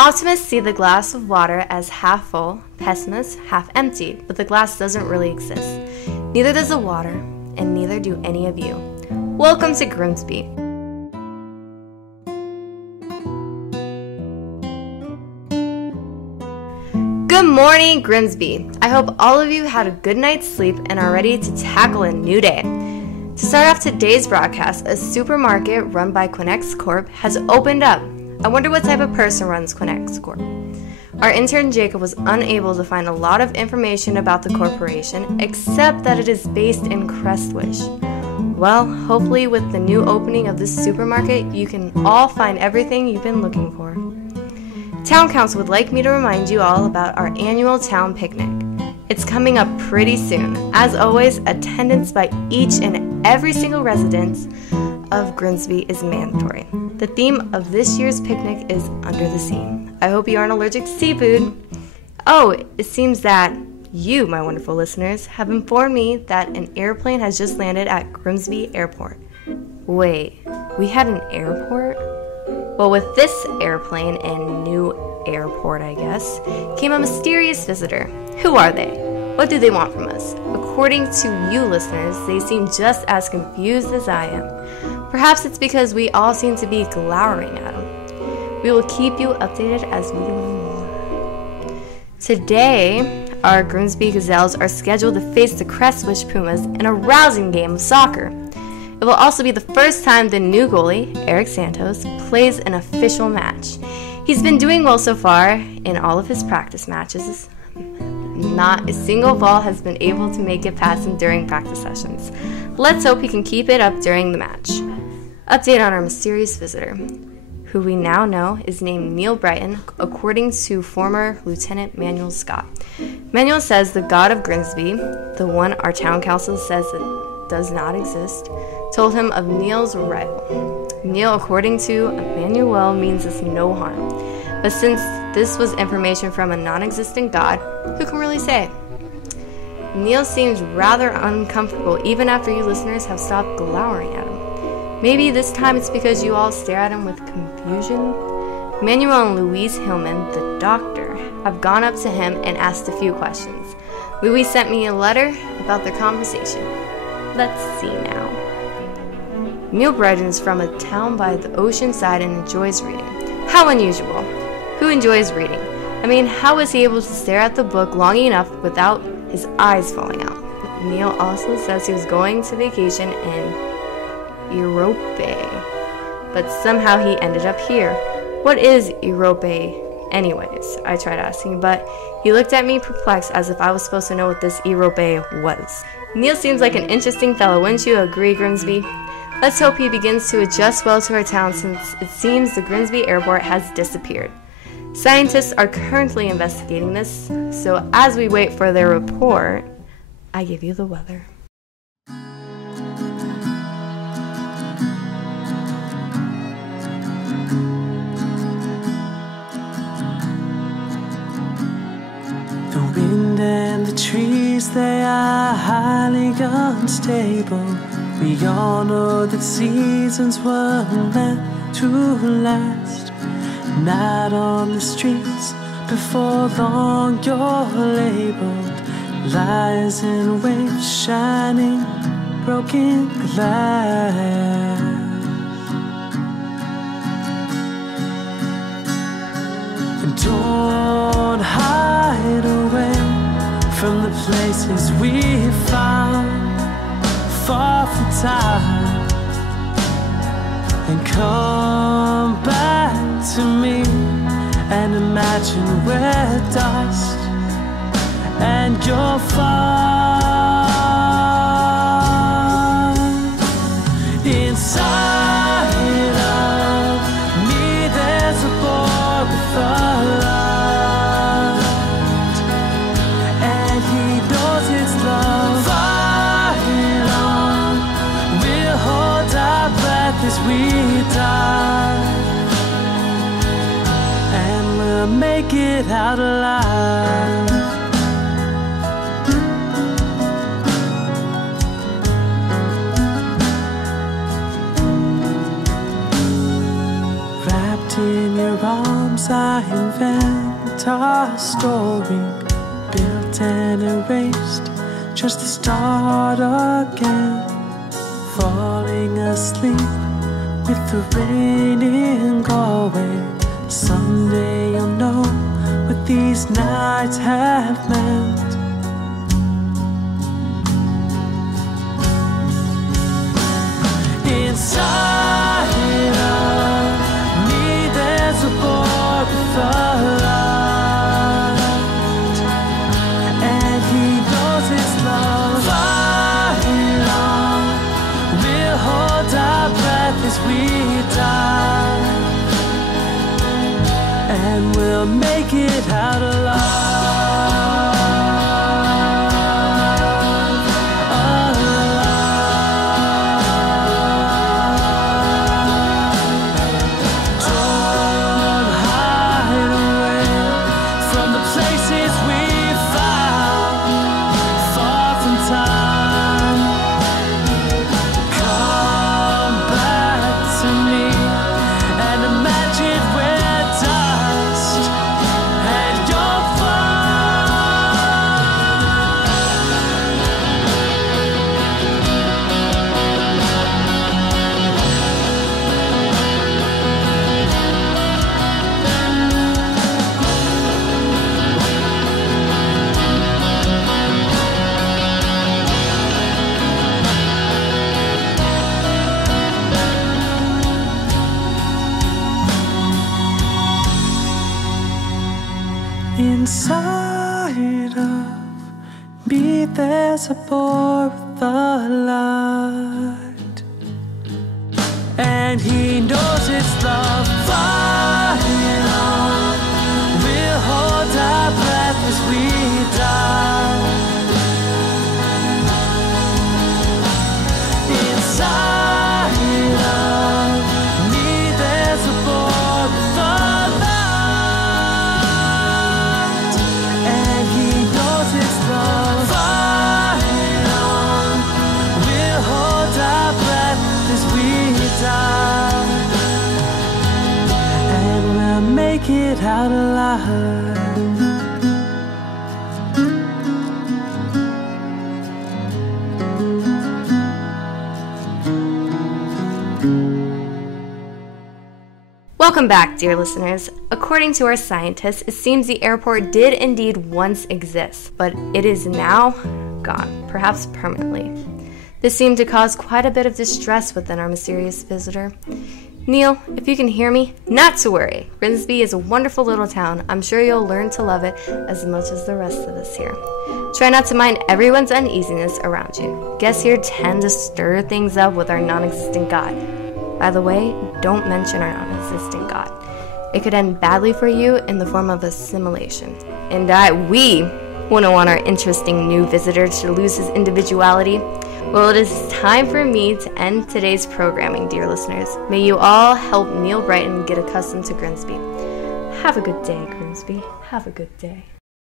Optimists see the glass of water as half full, pessimists half empty, but the glass doesn't really exist. Neither does the water, and neither do any of you. Welcome to Grimsby. Good morning, Grimsby. I hope all of you had a good night's sleep and are ready to tackle a new day. To start off today's broadcast, a supermarket run by Quinnex Corp has opened up. I wonder what type of person runs Quinnex Corp. Our intern Jacob was unable to find a lot of information about the corporation, except that it is based in Crestwish. Well, hopefully with the new opening of this supermarket, you can all find everything you've been looking for. Town Council would like me to remind you all about our annual town picnic. It's coming up pretty soon. As always, attendance by each and every single resident of Grimsby is mandatory. The theme of this year's picnic is Under the Sea. I hope you aren't allergic to seafood. Oh, it seems that you, my wonderful listeners, have informed me that an airplane has just landed at Grimsby Airport. Wait, we had an airport? Well, with this airplane and new airport, I guess, came a mysterious visitor. Who are they? What do they want from us? According to you listeners, they seem just as confused as I am. Perhaps it's because we all seem to be glowering at them. We will keep you updated as we learn more. Today, our Grimsby Gazelles are scheduled to face the Crestwish Pumas in a rousing game of soccer. It will also be the first time the new goalie, Eric Santos, plays an official match. He's been doing well so far in all of his practice matches. Not a single ball has been able to make it past him during practice sessions. Let's hope he can keep it up during the match. Update on our mysterious visitor, who we now know is named Neil Brighton, according to former Lieutenant Manuel Scott. Manuel says the god of Grimsby, the one our town council says that does not exist, told him of Neil's arrival. Neil, according to Manuel, means us no harm. But since this was information from a non-existent god, who can really say? Neil seems rather uncomfortable even after you listeners have stopped glowering at him. Maybe this time it's because you all stare at him with confusion? Manuel and Louise Hillman, the doctor, have gone up to him and asked a few questions. Louise sent me a letter about their conversation. Let's see now. Neil Brighton is from a town by the ocean side and enjoys reading. How unusual. Who enjoys reading? I mean, how was he able to stare at the book long enough without his eyes falling out? Neil also says he was going to vacation in Europe, but somehow he ended up here. What is Europe anyways? I tried asking, but he looked at me perplexed as if I was supposed to know what this Europe was. Neil seems like an interesting fellow, wouldn't you agree, Grimsby? Let's hope he begins to adjust well to our town since it seems the Grimsby airport has disappeared. Scientists are currently investigating this, so as we wait for their report, I give you the weather. The wind and the trees, they are highly unstable. We all know that seasons were meant to last. Not on the streets, before long you're labeled. Lies in waves, shining broken glass. And don't hide away from the places we found far from time, and come back to me and imagine we're dust and you're fine. Inside of me there's a boy with a light, and he knows it's love. Fight on, we'll hold our breath as we die, and we'll make it out alive. Wrapped in your arms I invent a story, built and erased, just to start again. Falling asleep with the rain going. Someday you'll know what these nights have meant. Inside of me there's a boy with a light, and he knows his love. Flying on, we'll hold our breath as we die, and we'll make it out alive. Inside of me there's a boy with a light, and he knows it's love. Flying on, we'll hold our breath as we die. Inside of me there's a boy with a light, and we'll make it out alive. Welcome back, dear listeners. According to our scientists, it seems the airport did indeed once exist, but it is now gone, perhaps permanently. This seemed to cause quite a bit of distress within our mysterious visitor. Neil, if you can hear me, not to worry. Grimsby is a wonderful little town. I'm sure you'll learn to love it as much as the rest of us here. Try not to mind everyone's uneasiness around you. Guests here tend to stir things up with our non-existent God. By the way, don't mention our non-existent God. It could end badly for you in the form of assimilation. And we wouldn't want our interesting new visitor to lose his individuality. Well, it is time for me to end today's programming, dear listeners. May you all help Neil Brighton get accustomed to Grimsby. Have a good day, Grimsby. Have a good day.